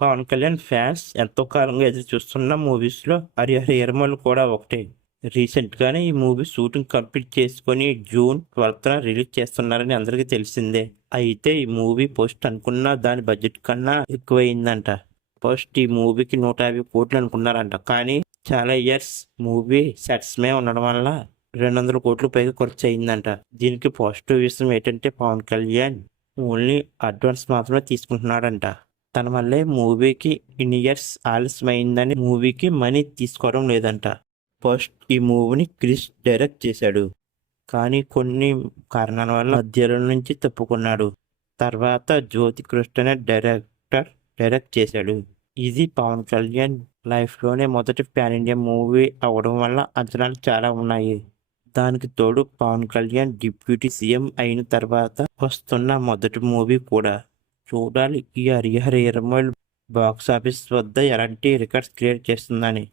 Pawan Kalyan fans ఎంతో కాలంగా ఎదురు చూస్తున్న మూవీస్లో హరిహర వీరమల్లు కూడా ఒకటే. రీసెంట్గానే ఈ మూవీ షూటింగ్ కంప్లీట్ చేసుకొని జూన్ 12న రిలీజ్ చేస్తున్నారని అందరికీ తెలిసిందే. అయితే ఈ మూవీ పోస్ట్ అనుకున్న దాని బడ్జెట్ కన్నా ఎక్కువైందంట. ఫస్ట్ ఈ మూవీకి 150 కోట్లు అనుకున్నారంట. కానీ చాలా ఇయర్స్ మూవీ సెట్స్ మీద ఉండడం వల్ల 200 కోట్లు పైగా ఖర్చు అయిందంట. దీనికి పాజిటివ్ విషయం ఏంటంటే పవన్ కళ్యాణ్ ఓన్లీ అడ్వాన్స్ మాత్రమే తీసుకుంటున్నాడంట. తన వల్లే మూవీకి ఇన్ని ఇయర్స్ ఆలస్యమైందని మూవీకి మనీ తీసుకోవడం లేదంట. ఫస్ట్ ఈ మూవీని క్రిష్ డైరెక్ట్ చేశాడు. కానీ కొన్ని కారణాల వల్ల మధ్యలో నుంచి తప్పుకున్నాడు. తర్వాత జ్యోతి కృష్ణ అనే డైరెక్టర్ డైరెక్ట్ చేశాడు. ఇది పవన్ కళ్యాణ్ లైఫ్లోనే మొదటి పాన్ ఇండియా మూవీ అవడం వల్ల అంచనాలు చాలా ఉన్నాయి. దానికి తోడు పవన్ కళ్యాణ్ డిప్యూటీ సీఎం అయిన తర్వాత వస్తున్న మొదటి మూవీ కూడా. చూడాలి ఈ హరిహర వీరమల్లు బాక్స్ ఆఫీస్ వద్ద ఎలాంటి రికార్డ్స్ క్రియేట్ చేస్తుందని.